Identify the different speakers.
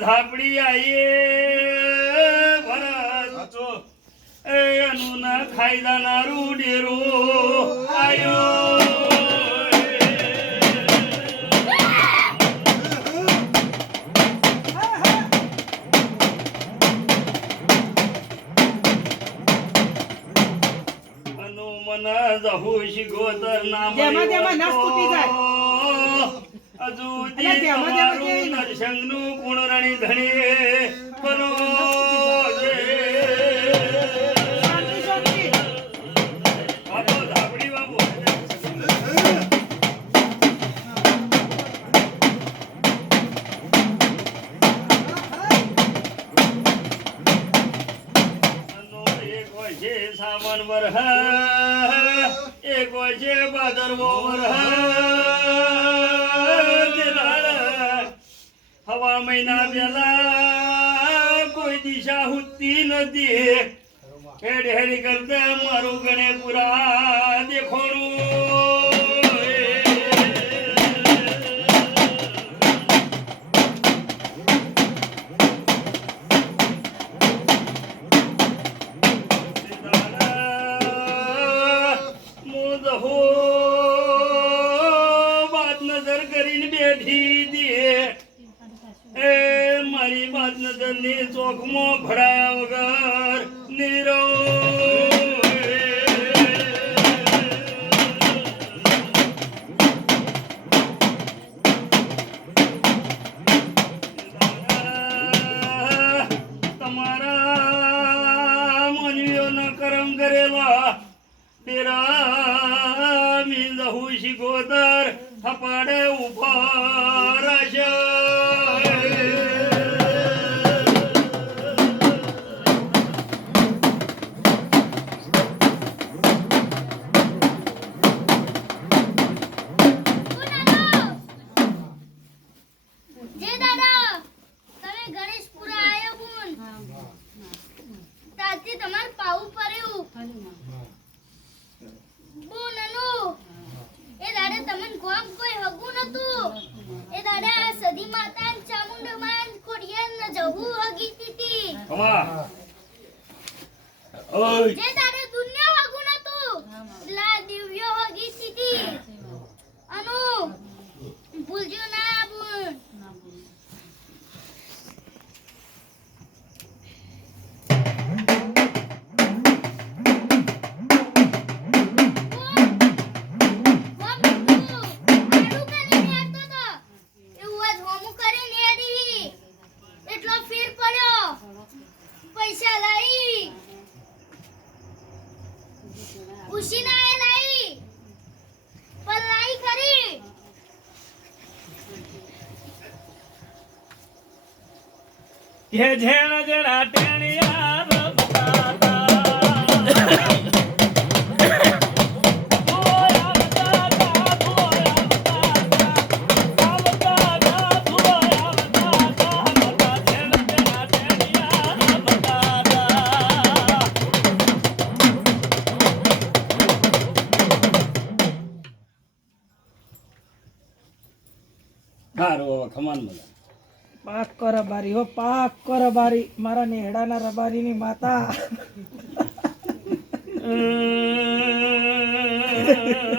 Speaker 1: ધાપડી આઈએ ભરત એ અનુ ના ખાઈ જાનારું ડેરું આયો. મન જહુ શિગોતર નામ
Speaker 2: જેમાં જેમાં નસ તૂટી જાય.
Speaker 1: નરસંગનું કુણરણી ધણી બનો સાવન વરહ, એક હોય છે વરહ. હવા મહિના પેલા કોઈ દિશા હુતી નથી હેડ હેડ કરતા મારું ગણે પૂરા દેખોણું બેઠી દે મારી બાદ નજરની ચોકમાં ભરાયા વગર નીરો તમારા મનવીઓના કરમ કરેલા તેરા મી જહુ થપાડે
Speaker 3: ઊભા. આ સદી માતા ને ચામુંડા માં ખોડિયાર ને જવું હગી હતી
Speaker 1: હવા. ઓય.
Speaker 3: જે દાડે
Speaker 1: કે જેણ જેણા ટેણિયા હવે ખમાન મળે.
Speaker 2: પાક કર બારી હો પાક કર બારી મારા નેહડાના રબારીની માતા.